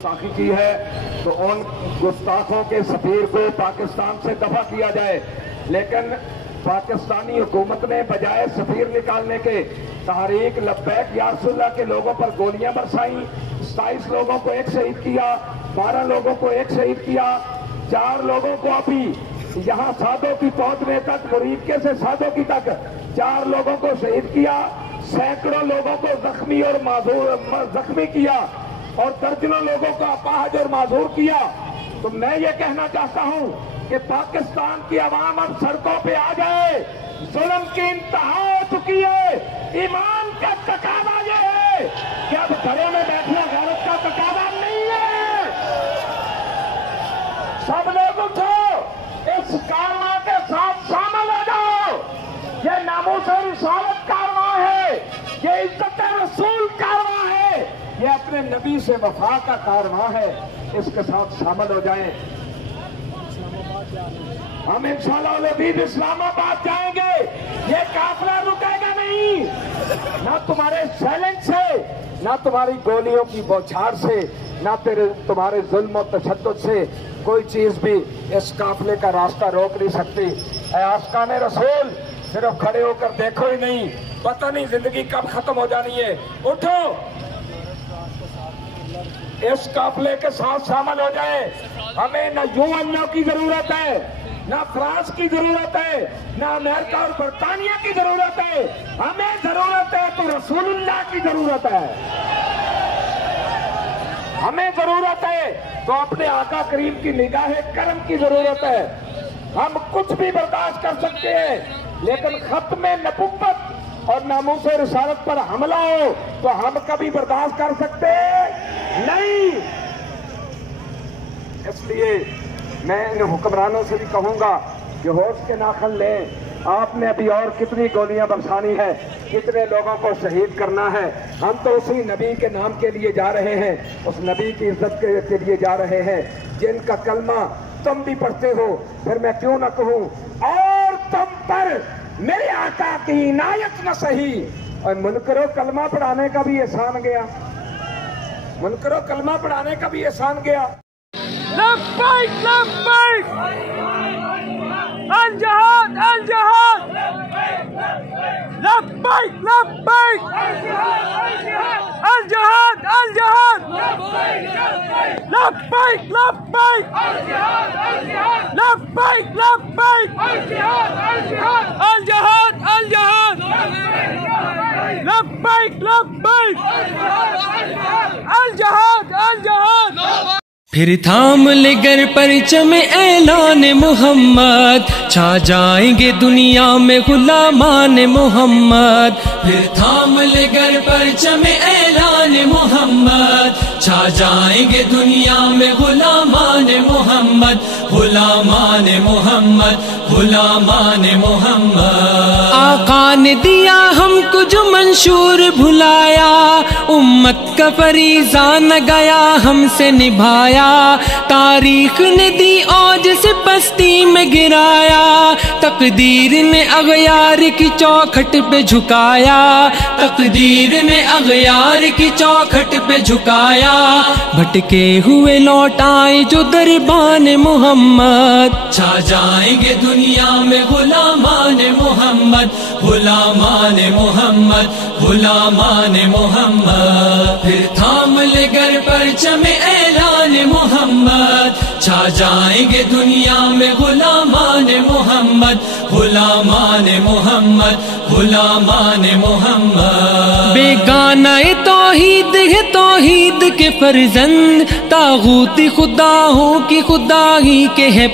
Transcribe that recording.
साखी की है तो उन गुस्ताखों के सफीर को पाकिस्तान से दफा किया जाए, लेकिन पाकिस्तानी हुकूमत ने बजाय सफीर निकालने के तहरीक लब्बैक या रसूलल्लाह के लोगों पर गोलियां बरसाई। 27 लोगों को एक शहीद किया, 12 लोगों को एक शहीद किया, 4 लोगों को अभी यहाँ साधो की पहुंचने तक, मुरीदके से साधो की तक 4 लोगों को शहीद किया, सैकड़ों लोगों को जख्मी और जख्मी किया और दर्जनों लोगों को अपाहज और माजूर किया। तो मैं ये कहना चाहता हूं कि पाकिस्तान की आवाम अब सड़कों पे आ जाए। जुल्म की इंतहा हो चुकी है। ईमान का तकादा ये है कि अब घरों में बैठना गैरत का तकादा नहीं है। सब लोग उठो, इस कारवां के साथ शामिल हो जाओ। ये नामूस और रिसालत कारवां है, ये इज्जत रसूल कारवां है, ये अपने नबी से वफा का कारवां है। इसके साथ शामिल हो जाएं। हम इंशाअल्लाह इस्लामाबाद जाएंगे। ये काफिला रुकेगा नहीं, ना तुम्हारे चैलेंज से, ना तुम्हारी गोलियों की बौछार से, ना तुम्हारे जुल्म और तशद्दुद से कोई चीज भी इस काफिले का रास्ता रोक नहीं सकती। ऐ आशिकाने रसूल, सिर्फ खड़े होकर देखो ही नहीं, पता नहीं जिंदगी कब खत्म हो जानी है। उठो, इस काफिले के साथ शामिल हो जाए। हमें न यूएनओ की जरूरत है, न फ्रांस की जरूरत है, न अमेरिका और बरतानिया की जरूरत है। हमें जरूरत है तो रसूलुल्लाह की जरूरत है। हमें जरूरत है तो अपने आका करीम की निगाह करम की जरूरत है। हम कुछ भी बर्दाश्त कर सकते हैं, लेकिन खत्म नबुव्वत और नामूस रिसालत पर हमला हो तो हम कभी बर्दाश्त कर सकते नहीं। इसलिए मैं इन हुक्मरानों से भी कहूंगा कि होश के नाखन लें। आपने अभी और कितनी गोलियां बरसानी है, कितने लोगों को शहीद करना है। हम तो उसी नबी के नाम के लिए जा रहे हैं, उस नबी की इज्जत के लिए जा रहे हैं जिनका कलमा तुम भी पढ़ते हो। फिर मैं क्यों ना कहूं, और तुम पर मेरे आका की इनायत न सही। और मुनकरो कलमा पढ़ाने का भी एहसान गया, मुनकरो कलमा पढ़ाने का भी एहसान गया। लब्बैक लब्बैक अल जिहाद अल जिहाद, लब्बैक लब्बैक अल जिहाद अल जिहाद, लब्बैक लब्बैक अल जिहाद अल जिहाद, लब्बैक लब्बैक अल जिहाद अल जिहाद, अल जिहाद अल जिहाद, लब्बैक लब्बैक अल जिहाद अल जिहाद। फिर थाम ले गर परचम ऐलान मोहम्मद, छा जाएंगे दुनिया में गुलामान मोहम्मद। फिर थाम ले गर परचम ऐलान मोहम्मद, छा जाएंगे दुनिया में गुलामान मोहम्मद, गुलामान मोहम्मद, गुलामान मोहम्मद। आका ने दिया हमको जो मंशूर भुलाया, उम्मत का फरीज़ा न गया हमसे निभाया। तारीख ने दी औज से बस्ती में गिराया, तकदीर ने अगयार की चौखट पे झुकाया, तकदीर ने अगयार की चौखट पे झुकाया। भटके हुए लौट आए जो दरबान मोहम्मद, छा जाएंगे दुनिया में गुलामान मोहम्मद, गुलामान मोहम्मद, गुलामान मोहम्मद। फिर थाम ले गर परचम ऐलान मोहम्मद, छा जाएंगे दुनिया में गुलामान मोहम्मद, गुलामान मोहम्मद, गुलामान मोहम्मद। बेगाना तौहीद है तौहीद के फर्जंद, तागूती खुदाओं की खुदा ही के है